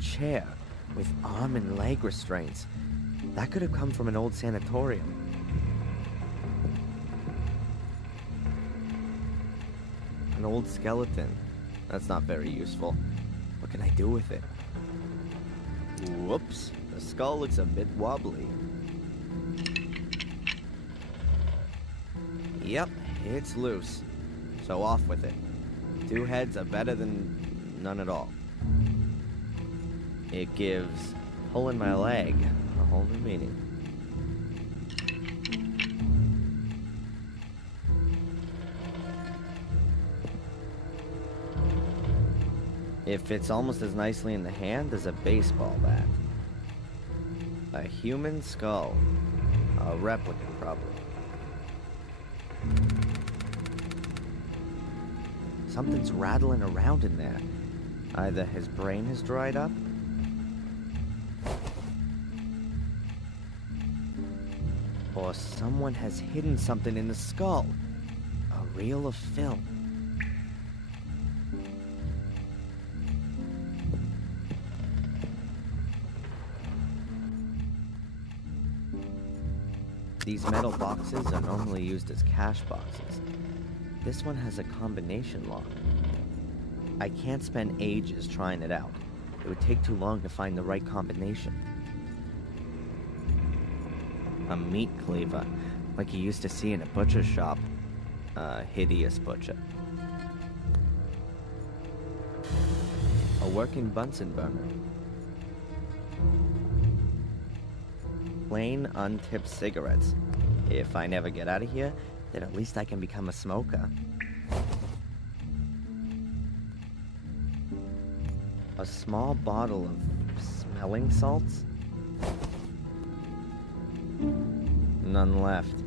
chair with arm and leg restraints. That could have come from an old sanatorium. An old skeleton. That's not very useful. What can I do with it? Whoops, the skull looks a bit wobbly. Yep, it's loose. So off with it. 2 heads are better than none at all. It gives pulling my leg a whole new meaning. It fits almost as nicely in the hand as a baseball bat. A human skull. A replicant, probably. Something's rattling around in there. Either his brain has dried up, or someone has hidden something in the skull. A reel of film. These metal boxes are normally used as cash boxes. This one has a combination lock. I can't spend ages trying it out. It would take too long to find the right combination. A meat cleaver, like you used to see in a butcher shop. A hideous butcher. A working Bunsen burner. Plain, untipped cigarettes. If I never get out of here, then at least I can become a smoker. A small bottle of smelling salts? None left.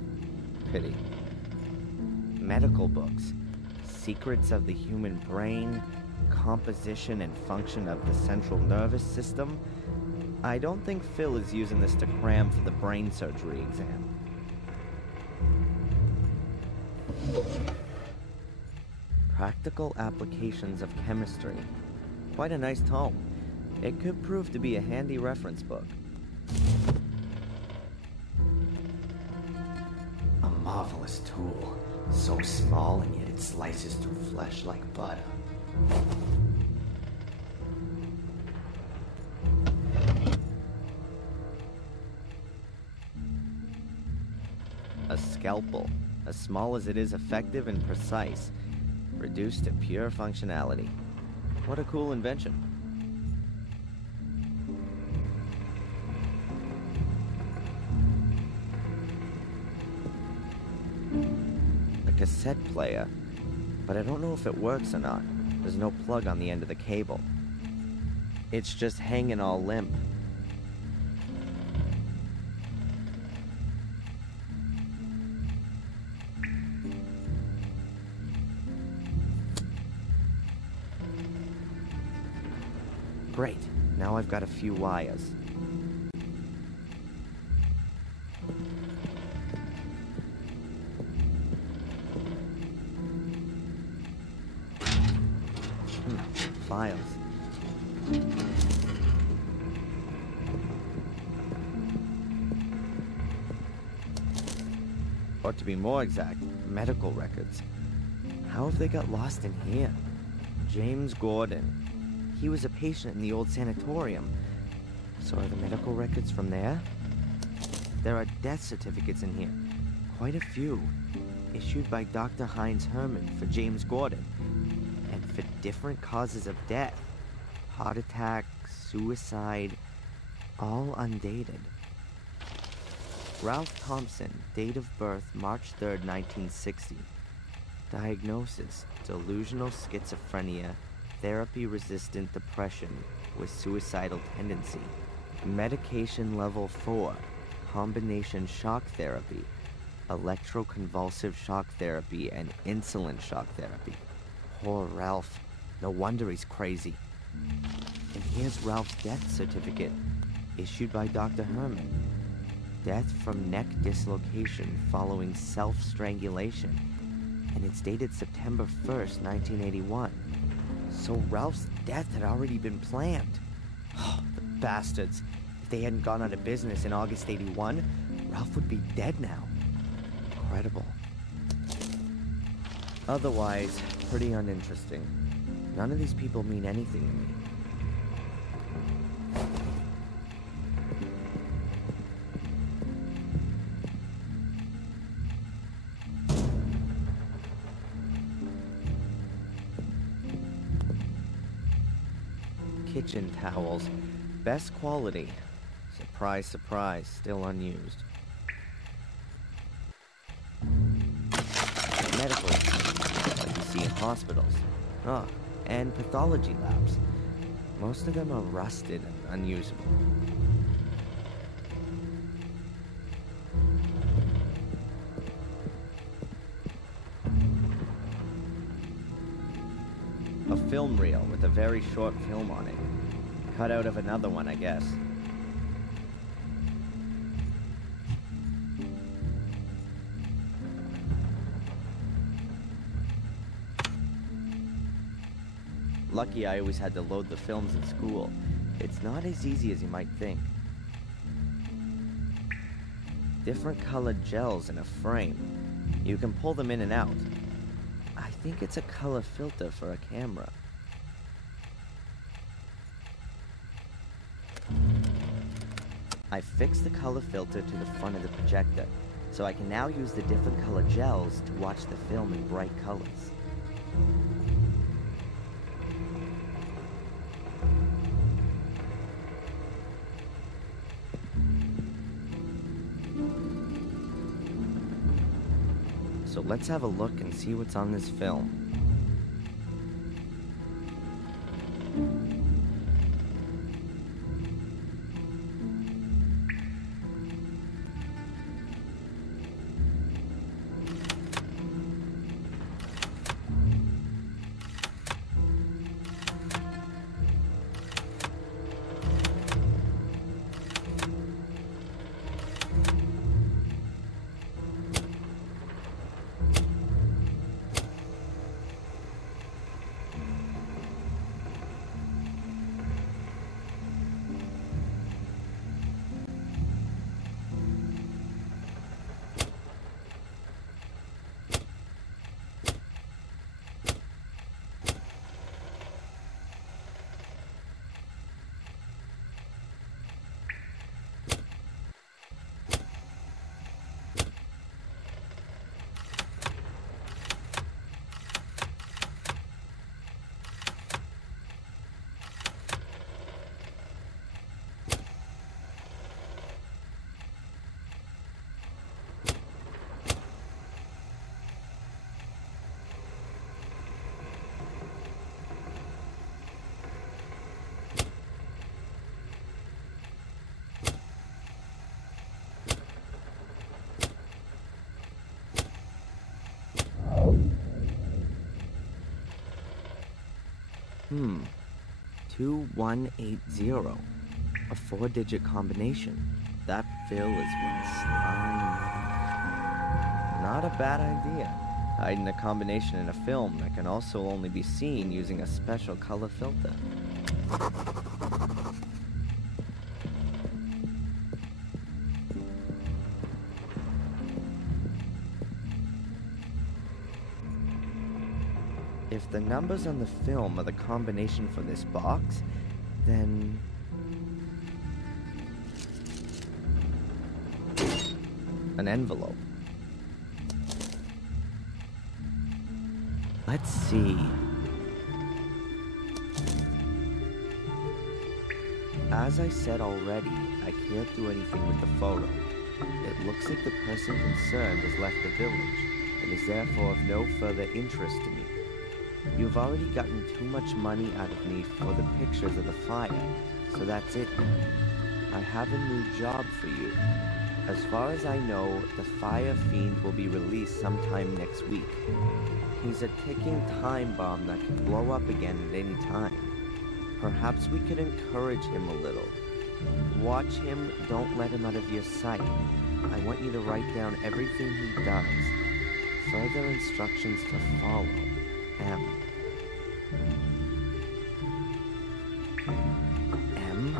Pity. Medical books. Secrets of the human brain, composition and function of the central nervous system. I don't think Phil is using this to cram for the brain surgery exam. Practical applications of chemistry. Quite a nice tome. It could prove to be a handy reference book. A marvelous tool. So small and yet it slices through flesh like butter. A scalpel. As small as it is effective and precise. Reduced to pure functionality. What a cool invention. A cassette player. But I don't know if it works or not. There's no plug on the end of the cable. It's just hanging all limp. Great, now I've got a few wires. Files. Or to be more exact, medical records. How have they got lost in here? James Gordon. He was a patient in the old sanatorium. So are the medical records from there? There are death certificates in here. Quite a few. Issued by Dr. Heinz Herman for James Gordon. And for different causes of death. Heart attack, suicide, all undated. Ralph Thompson, date of birth March 3rd, 1960. Diagnosis, delusional schizophrenia, therapy-resistant depression with suicidal tendency. Medication level 4, combination shock therapy, electroconvulsive shock therapy, and insulin shock therapy. Poor Ralph. No wonder he's crazy. And here's Ralph's death certificate, issued by Dr. Herman. Death from neck dislocation following self-strangulation. And it's dated September 1st, 1981. So Ralph's death had already been planned. bastards. If they hadn't gone out of business in August 81, Ralph would be dead now. Incredible. Otherwise, pretty uninteresting. None of these people mean anything to me. Kitchen towels. Best quality. Surprise, surprise, still unused. Medical equipment, like you see in hospitals. And pathology labs. Most of them are rusted and unusable. A film reel with a very short film on it. Cut out of another one, I guess. Lucky I always had to load the films in school. It's not as easy as you might think. Different colored gels in a frame. You can pull them in and out. I think it's a color filter for a camera. I fixed the color filter to the front of the projector, so I can now use the different color gels to watch the film in bright colors. So let's have a look and see what's on this film. Hmm. 2180. A 4-digit combination. That Phil is one slime. Not a bad idea. Hiding a combination in a film that can also only be seen using a special color filter. If the numbers on the film are the combination for this box, then... an envelope. Let's see. As I said already, I can't do anything with the photo. It looks like the person concerned has left the village, and is therefore of no further interest to me. You've already gotten too much money out of me for the pictures of the fire, so that's it. I have a new job for you. As far as I know, the Fire Fiend will be released sometime next week. He's a ticking time bomb that can blow up again at any time. Perhaps we could encourage him a little. Watch him, don't let him out of your sight. I want you to write down everything he does. Further instructions to follow. M. M?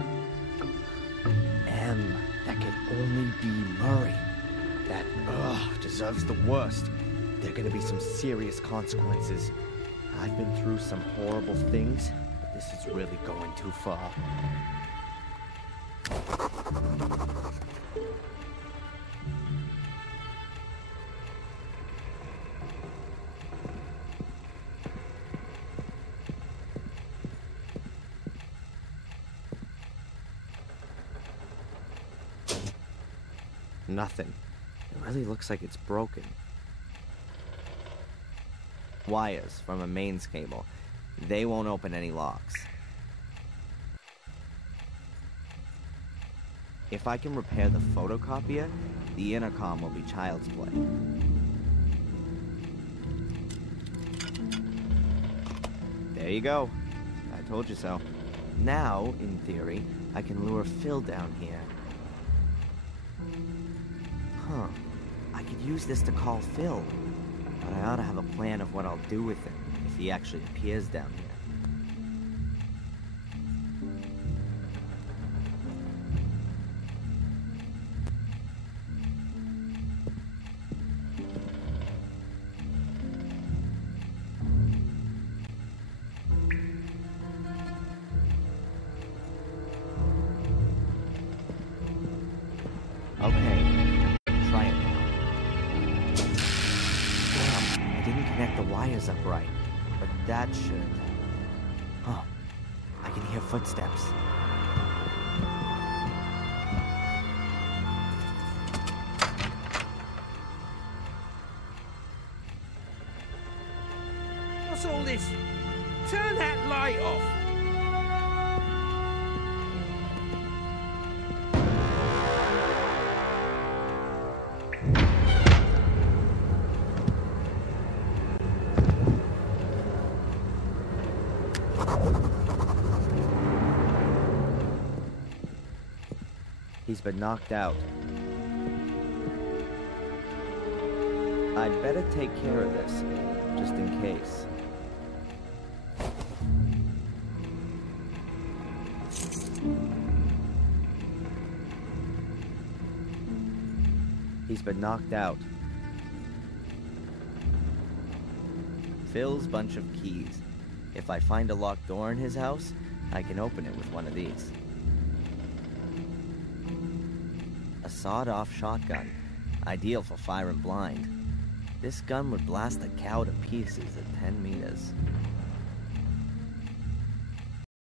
only be Murray. That, deserves the worst. There are gonna be some serious consequences. I've been through some horrible things, but this is really going too far. Nothing. It really looks like it's broken. Wires from a mains cable. They won't open any locks. If I can repair the photocopier, the intercom will be child's play. There you go. I told you so. Now, in theory, I can lure Phil down here. Huh. I could use this to call Phil. But I ought to have a plan of what I'll do with him if he actually appears down here. Okay, try it now. Damn, I didn't connect the wires up right, but that should... Huh, I can hear footsteps. What's all this? Turn that light off! He's been knocked out. I'd better take care of this, just in case. He's been knocked out. Phil's bunch of keys. If I find a locked door in his house, I can open it with one of these. A sawed-off shotgun, ideal for firing blind. This gun would blast a cow to pieces at 10 meters.